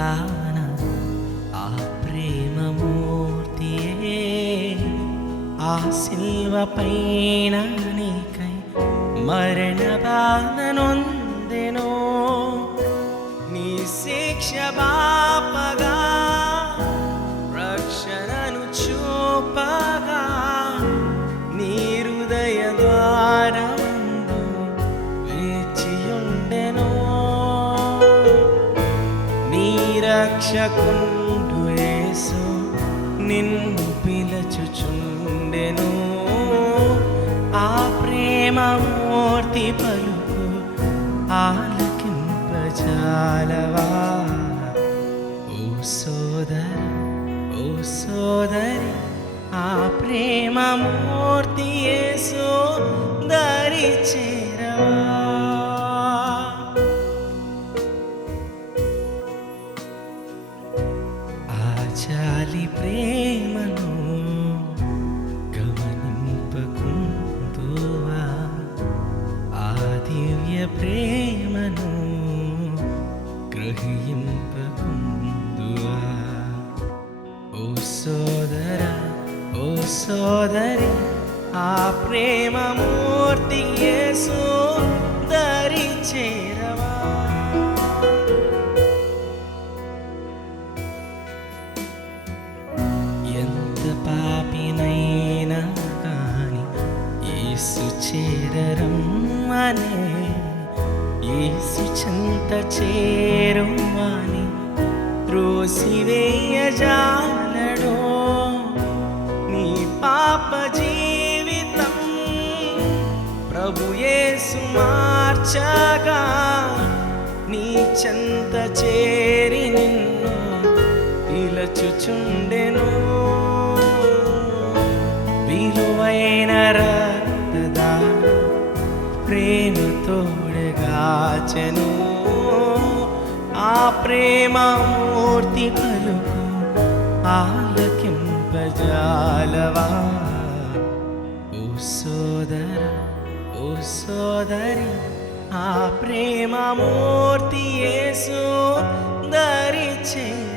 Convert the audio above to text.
ధ్యాన ఆ ప్రేమమూర్తియే. ఆ శిల్వ పైన నీకై మరణ బాధనొందెనో నీ శిక్ష బాపగా రక్షకుండు యేసు నిన్ను పిలచుచుండెను. ఆ ప్రేమ మూర్తి పలుకు ఆలకింపజాలవా. ఓ సోదర ఓ సోదరి ఆ ప్రేమ మూర్తి చాలి ప్రేమను గమనింపకుందువా? ఆ దివ్య ప్రేమను గ్రహింపకుందువా? ఓ సోదర ఓ సోదరి ఆ ప్రేమమూర్తి యేసు చేరరమ్మనే యేసు చెంత చేరుమని త్రోసివేయజాలడో నీ పాప జీవితం ప్రభు యేసు మార్చగా నీ చెంత చేరి నిన్ను పిలచుచుండెను. విలువైన రక్తదా ప్రేమ తోడగాచెను ఆ ప్రేమ మూర్తి పలుకు ఆలకింపజాలవా? ఓ సోదర ఓ సోదరి ఆ ప్రేమ మూర్తి యేసు దరి చేరా